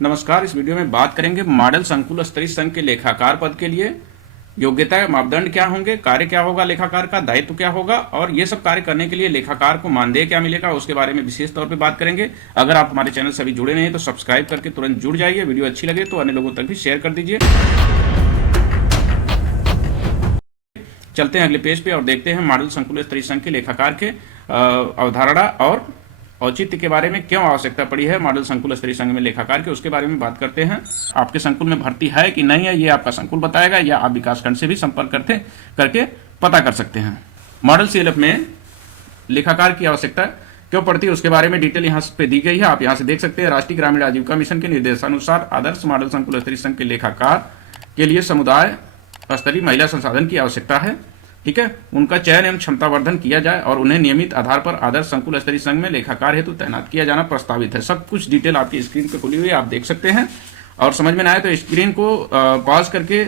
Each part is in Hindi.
नमस्कार। इस वीडियो में बात करेंगे मॉडल संकुल स्तरीय संघ के लेखाकार पद के लिए योग्यता मापदंड क्या होंगे, कार्य क्या होगा लेखाकार का, दायित्व क्या होगा और ये सब कार्य करने के लिए लेखाकार को मानदेय क्या मिलेगा उसके बारे में विशेष तौर पे बात करेंगे। अगर आप हमारे चैनल से अभी जुड़े नहीं हैं तो सब्सक्राइब करके तुरंत जुड़ जाइए। वीडियो अच्छी लगे तो अन्य लोगों तक भी शेयर कर दीजिए। चलते हैं अगले पेज पे और देखते हैं मॉडल संकुल स्तरीय संघ के लेखाकार के अवधारणा और औचित्य के बारे में क्यों आवश्यकता पड़ी है मॉडल संकुल स्तरीय संघ में लेखाकार के, उसके बारे में बात करते हैं। आपके संकुल में भर्ती है कि नहीं है ये आपका संकुल बताएगा, या आप विकासखंड से भी संपर्क करके पता कर सकते हैं। मॉडल सीएलएफ में लेखाकार की आवश्यकता क्यों पड़ती है उसके बारे में डिटेल यहाँ पे दी गई है, आप यहाँ से देख सकते हैं। राष्ट्रीय ग्रामीण आजीविका मिशन के निर्देशानुसार आदर्श मॉडल संकुल स्तरीय संघ के लेखाकार के लिए समुदाय स्तरीय महिला संसाधन की आवश्यकता है। ठीक है, उनका चयन एवं क्षमतावर्धन किया जाए और उन्हें नियमित आधार पर आदर्श संकुल स्तरीय संघ में लेखाकार हेतु तैनात किया जाना प्रस्तावित है। सब कुछ डिटेल आपकी स्क्रीन पे खुली हुई है, आप देख सकते हैं। और समझ में ना आए तो स्क्रीन को पॉज करके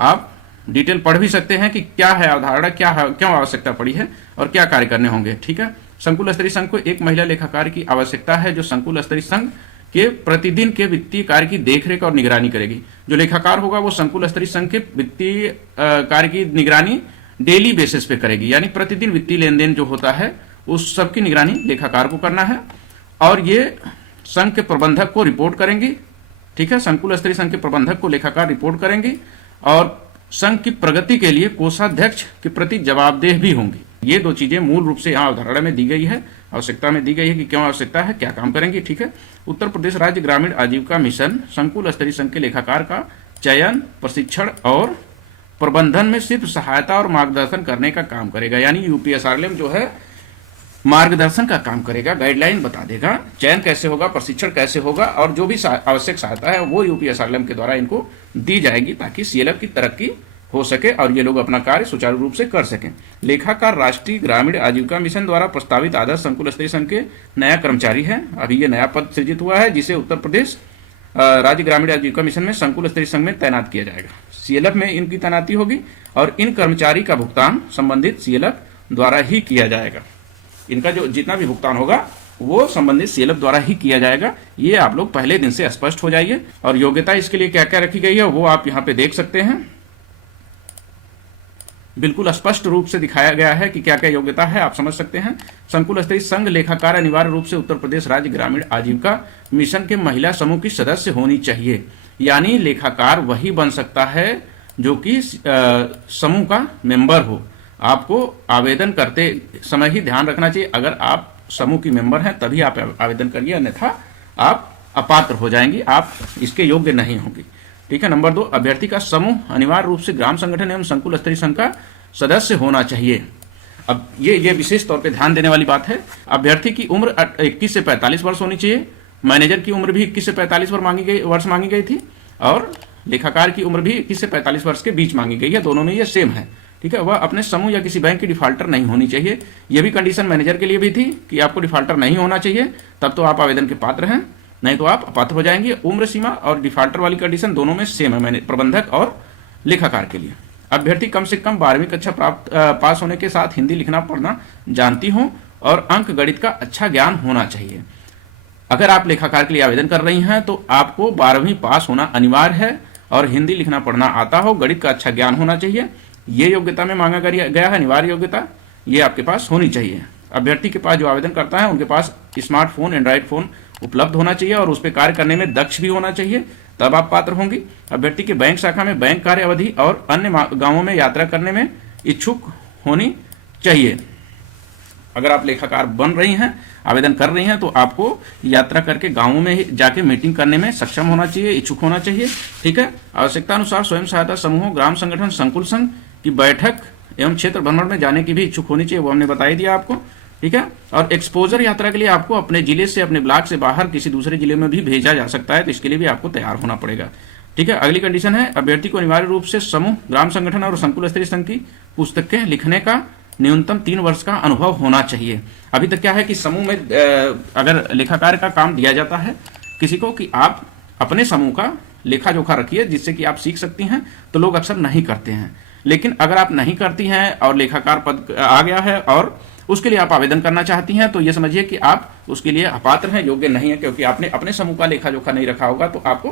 आप डिटेल पढ़ भी सकते हैं कि क्या है अवधारणा, क्या है, क्यों आवश्यकता पड़ी है और क्या कार्य करने होंगे। ठीक है, संकुल स्तरीय संघ को एक महिला लेखाकार की आवश्यकता है जो संकुल स्तरीय संघ के प्रतिदिन के वित्तीय कार्य की देखरेख और निगरानी करेगी। जो लेखाकार होगा वो संकुल स्तरीय संघ के वित्तीय कार्य की निगरानी डेली बेसिस पे करेगी, यानी प्रतिदिन वित्तीय लेन देन जो होता है उस सब की निगरानी लेखाकार को करना है और ये संघ के प्रबंधक को रिपोर्ट करेंगी। ठीक है, संकुल स्तरीय संघ के प्रबंधक को लेखाकार रिपोर्ट करेंगी और संघ की प्रगति के लिए कोषाध्यक्ष के प्रति जवाबदेह भी होंगी। ये दो चीजें मूल रूप से यहाँ अवधारणा में दी गई है, आवश्यकता में दी गई है कि क्यों आवश्यकता है, क्या काम करेंगी। ठीक है, उत्तर प्रदेश राज्य ग्रामीण आजीविका मिशन संकुल स्तरीय संघ के लेखाकार का चयन, प्रशिक्षण और प्रबंधन में सिर्फ सहायता और मार्गदर्शन करने का काम करेगा। यानी यूपीएसआरएम जो है मार्गदर्शन का काम करेगा, गाइडलाइन बता देगा, चयन कैसे होगा, प्रशिक्षण कैसे होगा और जो भी आवश्यक सहायता है वो यूपीएसआरएम के द्वारा इनको दी जाएगी ताकि सीएलएफ की तरक्की हो सके और ये लोग अपना कार्य सुचारू रूप से कर सकें। लेखाकार राष्ट्रीय ग्रामीण आजीविका मिशन द्वारा प्रस्तावित आदर्श संकुल स्तरीय संघ के नया कर्मचारी है। अभी ये नया पद सृजित हुआ है जिसे उत्तर प्रदेश राज्य ग्रामीण आजीविका मिशन में संकुल स्तरीय संघ में तैनात किया जाएगा। सीएलएफ में इनकी तैनाती होगी और इन कर्मचारी का भुगतान संबंधित सीएलएफ द्वारा ही किया जाएगा। इनका जो जितना भी भुगतान होगा वो संबंधित सीएलएफ द्वारा ही किया जाएगा। ये आप लोग पहले दिन से स्पष्ट हो जाइए। और योग्यता इसके लिए क्या क्या रखी गई है वो आप यहाँ पे देख सकते हैं। बिल्कुल स्पष्ट रूप से दिखाया गया है कि क्या क्या योग्यता है, आप समझ सकते हैं। संकुल स्तरीय संघ लेखाकार अनिवार्य रूप से उत्तर प्रदेश राज्य ग्रामीण आजीविका मिशन के महिला समूह की सदस्य होनी चाहिए। यानी लेखाकार वही बन सकता है जो कि समूह का मेंबर हो। आपको आवेदन करते समय ही ध्यान रखना चाहिए, अगर आप समूह की मेंबर हैं तभी आप आवेदन करिए, अन्यथा आप अपात्र हो जाएंगी, आप इसके योग्य नहीं होंगे। ठीक है। नंबर 2, अभ्यर्थी का समूह अनिवार्य रूप से ग्राम संगठन एवं संकुल स्तरीय संघ का सदस्य होना चाहिए। अब ये विशेष तौर पे ध्यान देने वाली बात है। अभ्यर्थी की उम्र 21 से 45 वर्ष होनी चाहिए। मैनेजर की उम्र भी 21 से 45 वर्ष मांगी गई थी और लेखाकार की उम्र भी 21 से 45 वर्ष के बीच मांगी गई है। दोनों में ये सेम है। ठीक है, वह अपने समूह या किसी बैंक की डिफाल्टर नहीं होनी चाहिए। यह भी कंडीशन मैनेजर के लिए भी थी कि आपको डिफाल्टर नहीं होना चाहिए, तब तो आप आवेदन के पात्र हैं, नहीं तो आप अपात्र हो जाएंगे। उम्र सीमा और डिफाल्टर वाली कंडीशन दोनों में सेम है, मैंने प्रबंधक और लेखाकार के लिए। अभ्यर्थी कम से कम 12वीं कक्षा पास होने के साथ हिंदी लिखना पढ़ना जानती हो और अंक गणित का अच्छा ज्ञान होना चाहिए। अगर आप लेखाकार के लिए आवेदन कर रही हैं तो आपको 12वीं पास होना अनिवार्य है और हिंदी लिखना पढ़ना आता हो, गणित का अच्छा ज्ञान होना चाहिए। ये योग्यता में मांगा गया है, अनिवार्य योग्यता ये आपके पास होनी चाहिए। अभ्यर्थी के पास जो आवेदन करता है उनके पास स्मार्टफोन, एंड्रॉइड फोन उपलब्ध होना चाहिए और उस पर कार्य करने में दक्ष भी होना चाहिए, तब आप पात्र होंगी। अभ्यर्थी के बैंक शाखा में बैंक कार्य अवधि और अन्य गांवों में यात्रा करने में इच्छुक होनी चाहिए। अगर आप लेखाकार बन रही हैं, आवेदन कर रही हैं, तो आपको यात्रा करके गांवों में जाके मीटिंग करने में सक्षम होना चाहिए, इच्छुक होना चाहिए। ठीक है। आवश्यकता अनुसार स्वयं सहायता समूहों, ग्राम संगठन, संकुल संघ की बैठक एवं क्षेत्र भ्रमण में जाने की भी इच्छुक होनी चाहिए, वो हमने बता ही दिया आपको। ठीक है। और एक्सपोजर यात्रा के लिए आपको अपने जिले से, अपने ब्लॉक से बाहर किसी दूसरे जिले में भी भेजा जा सकता है, तो इसके लिए भी आपको तैयार होना पड़ेगा। ठीक है। अगली कंडीशन है, अभ्यर्थी को अनिवार्य रूप से समूह, ग्राम संगठन और संकुल स्तरीय संघ की पुस्तकें लिखने का न्यूनतम 3 वर्ष का अनुभव होना चाहिए। अभी तक क्या है कि समूह में अगर लेखाकार का काम दिया जाता है किसी को कि आप अपने समूह का लेखा जोखा रखिए जिससे कि आप सीख सकती हैं, तो लोग अक्सर नहीं करते हैं। लेकिन अगर आप नहीं करती हैं और लेखाकार पद आ गया है और उसके लिए आप आवेदन करना चाहती हैं तो ये समझिए कि आप उसके लिए अपात्र हैं, योग्य नहीं है, क्योंकि आपने अपने समूह का लेखा जोखा नहीं रखा होगा, तो आपको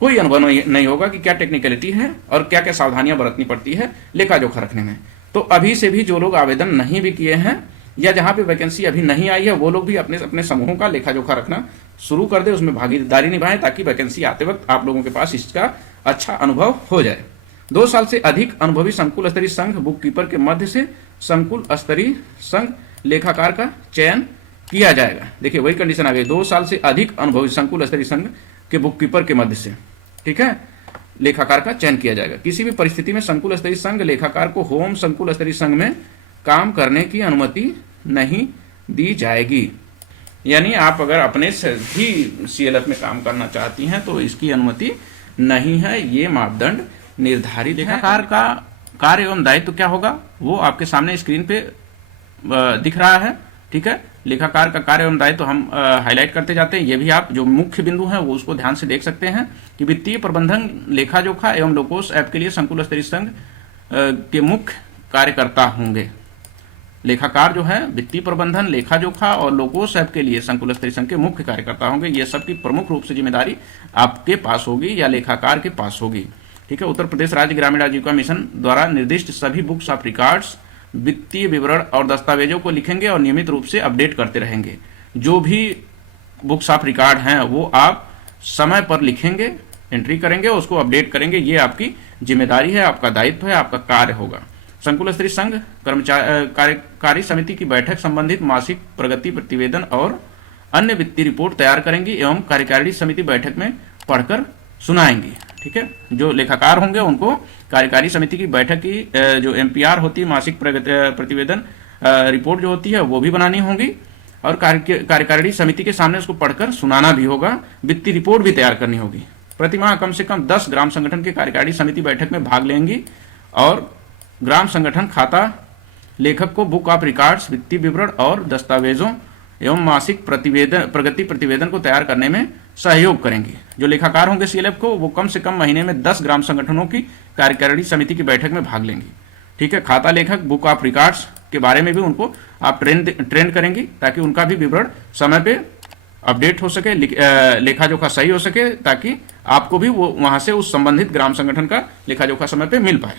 कोई अनुभव नहीं होगा कि क्या टेक्निकलिटी है और क्या क्या सावधानियां बरतनी पड़ती है लेखा जोखा रखने में। तो अभी से भी जो लोग आवेदन नहीं भी किए हैं या जहां पे वैकेंसी अभी नहीं आई है, वो लोग भी अपने अपने समूहों का लेखा जोखा रखना शुरू कर दे, उसमें भागीदारी निभाएं, ताकि वैकेंसी आते वक्त आप लोगों के पास इसका अच्छा अनुभव हो जाए। 2 साल से अधिक अनुभवी संकुल स्तरीय संघ बुक कीपर के मध्य से संकुल स्तरीय संघ लेखाकार का चयन किया जाएगा। देखिए वही कंडीशन आ गई, 2 साल से अधिक अनुभवी संकुल स्तरीय संघ के बुक कीपर के मध्य से, ठीक है, लेखाकार का चयन किया जाएगा। किसी भी परिस्थिति में संकुल स्तरीय संघ लेखाकार को होम संकुल स्तरीय संघ में काम करने की अनुमति नहीं दी जाएगी। यानी आप अगर अपने से ही सीएलएफ में काम करना चाहती हैं तो इसकी अनुमति नहीं है। ये मापदंड निर्धारित है। लेखाकार का कार्य एवं दायित्व क्या होगा वो आपके सामने स्क्रीन पे दिख रहा है, ठीक है। लेखाकार का कार्य एवं दायित्व हम हाईलाइट करते जाते हैं। ये भी आप जो मुख्य बिंदु हैं वो उसको ध्यान से देख सकते हैं कि वित्तीय प्रबंधन, लेखा जोखा एवं लोकोस ऐप के लिए संकुल स्तरीय संघ के मुख्य कार्यकर्ता होंगे। लेखाकार जो है वित्तीय प्रबंधन, लेखा जोखा और लोकोस ऐप के लिए संकुल स्तरीय संघ के मुख्य कार्यकर्ता होंगे। ये सबकी प्रमुख रूप से जिम्मेदारी आपके पास होगी या लेखाकार के पास होगी, ठीक है। उत्तर प्रदेश राज्य ग्रामीण आजीविका मिशन द्वारा निर्दिष्ट सभी बुक्स ऑफ रिकॉर्ड्स, वित्तीय विवरण और दस्तावेजों को लिखेंगे और नियमित रूप से अपडेट करते रहेंगे। जो भी बुक्स ऑफ रिकॉर्ड हैं वो आप समय पर लिखेंगे, एंट्री करेंगे, उसको अपडेट करेंगे। ये आपकी जिम्मेदारी है, आपका दायित्व है, आपका कार्य होगा। संकुल स्तरीय संघ कार्यकारी समिति की बैठक संबंधित मासिक प्रगति प्रतिवेदन और अन्य वित्तीय रिपोर्ट तैयार करेंगी एवं कार्यकारिणी समिति बैठक में पढ़कर सुनाएंगी, ठीक है। जो लेखाकार होंगे उनको कार्यकारी समिति की बैठक की जो एमपीआर होती है, मासिक प्रतिवेदन रिपोर्ट जो होती है वो भी बनानी होगी और कार्यकारिणी समिति के सामने उसको पढ़कर सुनाना भी होगा। वित्तीय रिपोर्ट भी तैयार करनी होगी। प्रतिमाह कम से कम 10 ग्राम संगठन के कार्यकारिणी समिति बैठक में भाग लेंगी और ग्राम संगठन खाता लेखक को बुक ऑफ रिकॉर्ड्स, वित्तीय विवरण और दस्तावेजों एवं मासिक प्रगति प्रतिवेदन को तैयार करने में सहयोग करेंगे। जो लेखाकार होंगे सीएलएफ को वो कम से कम महीने में 10 ग्राम संगठनों की कार्यकारिणी समिति की बैठक में भाग लेंगी, ठीक है। खाता लेखक, बुक ऑफ रिकॉर्ड्स के बारे में भी उनको आप ट्रेन करेंगी ताकि उनका भी विवरण समय पे अपडेट हो सके, लेखा जोखा सही हो सके, ताकि आपको भी वो वहां से उस संबंधित ग्राम संगठन का लेखा जोखा समय पे मिल पाए।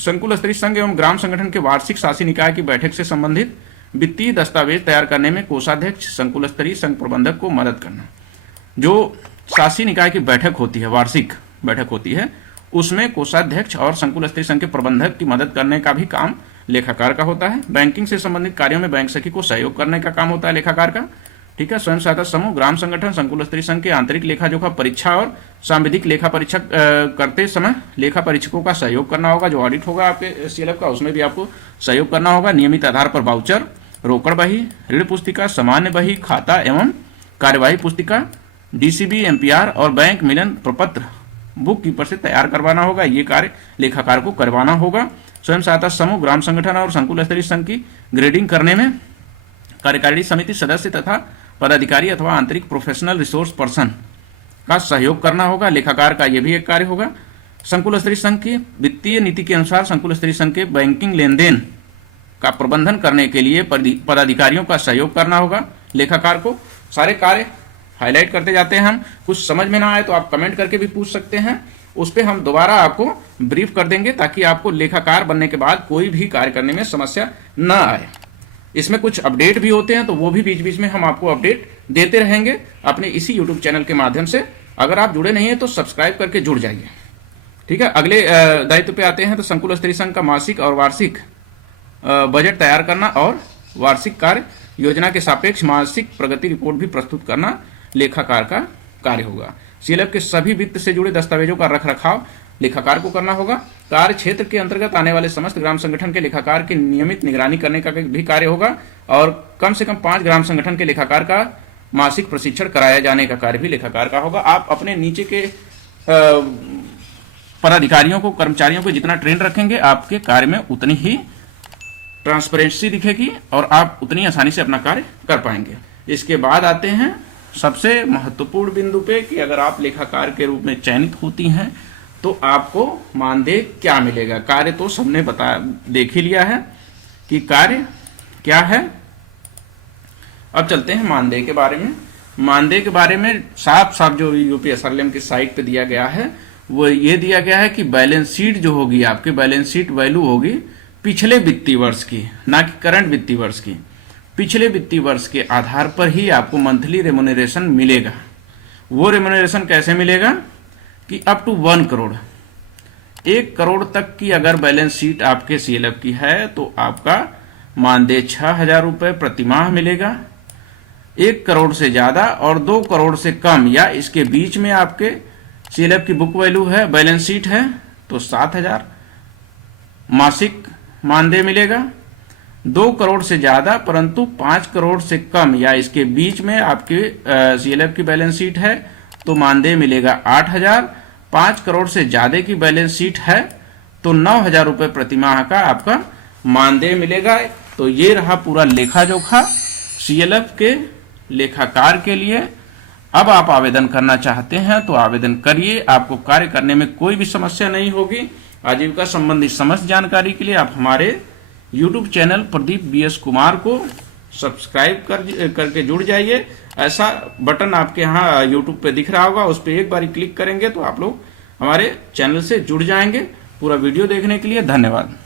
संकुल स्तरीय संघ एवं ग्राम संगठन के वार्षिक शासी निकाय की बैठक से संबंधित वित्तीय दस्तावेज तैयार करने में कोषाध्यक्ष संकुल स्तरीय संघ प्रबंधक को मदद करना। जो शासी निकाय की बैठक होती है, वार्षिक बैठक होती है, उसमें कोषाध्यक्ष और संकुल स्तरीय संघ के प्रबंधक की मदद करने का भी काम लेखाकार का होता है। बैंकिंग से संबंधित कार्यों में बैंक सखी को सहयोग करने का काम होता है लेखाकार का, ठीक है। स्वयं सहायता समूह, ग्राम संगठन, संकुल स्तरीय संघ के आंतरिक लेखा जोखा परीक्षा और सांविधिक लेखा परीक्षा करते समय लेखा परीक्षकों का सहयोग करना होगा। जो ऑडिट होगा आपके सीएलएफ का उसमें भी आपको सहयोग करना होगा। नियमित आधार पर वाउचर, रोकड़ बही, ऋण पुस्तिका, सामान्य बही, खाता एवं कार्यवाही पुस्तिका, डीसीबी, एमपीआर और बैंक मिलन प्रपत्र बुक कीपर से तैयार करवाना होगा। ये कार्य लेखाकार को करवाना होगा। स्वयं सहायता समूह, ग्राम संगठन और संकुल स्तरीय संघ की ग्रेडिंग करने में कार्यकारिणी समिति सदस्य तथा पदाधिकारी अथवा आंतरिक प्रोफेशनल रिसोर्स पर्सन का सहयोग करना होगा। लेखाकार का यह भी एक कार्य होगा। संकुल स्तरीय संघ की वित्तीय नीति के अनुसार संकुल स्तरीय संघ के बैंकिंग लेन देन का प्रबंधन करने के लिए पदाधिकारियों का सहयोग करना होगा लेखाकार को। सारे कार्य हाईलाइट करते जाते हैं हम। कुछ समझ में ना आए तो आप कमेंट करके भी पूछ सकते हैं, उस पर हम दोबारा आपको ब्रीफ कर देंगे ताकि आपको लेखाकार बनने के बाद कोई भी कार्य करने में समस्या न आए। इसमें कुछ अपडेट भी होते हैं तो वो भी बीच बीच में हम आपको अपडेट देते रहेंगे अपने इसी यूट्यूब चैनल के माध्यम से। अगर आप जुड़े नहीं हैं तो सब्सक्राइब करके जुड़ जाइए, ठीक है। अगले दायित्व पे आते हैं तो संकुल स्तरीय संघ का मासिक और वार्षिक बजट तैयार करना और वार्षिक कार्य योजना के सापेक्ष मासिक प्रगति रिपोर्ट भी प्रस्तुत करना लेखाकार का कार्य होगा। सीएलएफ के सभी वित्त से जुड़े दस्तावेजों का रखरखाव लेखाकार को करना होगा। कार्य क्षेत्र के अंतर्गत आने वाले समस्त ग्राम संगठन के लेखाकार की नियमित निगरानी करने का भी कार्य होगा और कम से कम 5 ग्राम संगठन के लेखाकार का मासिक प्रशिक्षण कराया जाने का कार्य भी लेखाकार का होगा। आप अपने नीचे के पदाधिकारियों को, कर्मचारियों को जितना ट्रेन रखेंगे आपके कार्य में उतनी ही ट्रांसपेरेंसी दिखेगी और आप उतनी आसानी से अपना कार्य कर पाएंगे। इसके बाद आते हैं सबसे महत्वपूर्ण बिंदु पे कि अगर आप लेखाकार के रूप में चयनित होती हैं तो आपको मानदेय क्या मिलेगा। कार्य तो सबने देख ही लिया है कि कार्य क्या है। अब चलते हैं मानदेय के बारे में। मानदेय के बारे में साफ साफ जो यूपीएसआरएलएम की साइट पे दिया गया है वो ये दिया गया है कि बैलेंस शीट जो होगी आपकी, बैलेंस शीट वैल्यू होगी पिछले वित्तीय वर्ष की, ना कि करंट वित्तीय वर्ष की। पिछले वित्तीय वर्ष के आधार पर ही आपको मंथली रेम्युनरेशन मिलेगा। वो रेम्युनरेशन कैसे मिलेगा कि अप टू 1 करोड़, 1 करोड़ तक की अगर बैलेंस शीट आपके सीएलएफ की है तो आपका मानदेय 6,000 रुपये प्रति माह मिलेगा। 1 करोड़ से ज्यादा और 2 करोड़ से कम या इसके बीच में आपके सीएलएफ की बुक वैल्यू है, बैलेंस शीट है, तो 7,000 मासिक मानदेय मिलेगा। 2 करोड़ से ज्यादा परंतु 5 करोड़ से कम या इसके बीच में आपके सीएलएफ की बैलेंस शीट है तो मानदेय मिलेगा 8,000। 5 करोड़ से ज्यादा की बैलेंस शीट है तो 9,000 रुपये प्रति माह का आपका मानदेय मिलेगा। तो ये रहा पूरा लेखा जोखा सीएलएफ के लेखाकार के लिए। अब आप आवेदन करना चाहते हैं तो आवेदन करिए, आपको कार्य करने में कोई भी समस्या नहीं होगी। आजीविका संबंधी समस्त जानकारी के लिए आप हमारे YouTube channel Pradeep BS Kumar को सब्सक्राइब करके जुड़ जाइए। ऐसा बटन आपके यहाँ YouTube पे दिख रहा होगा, उस पर एक बार क्लिक करेंगे तो आप लोग हमारे चैनल से जुड़ जाएंगे। पूरा वीडियो देखने के लिए धन्यवाद।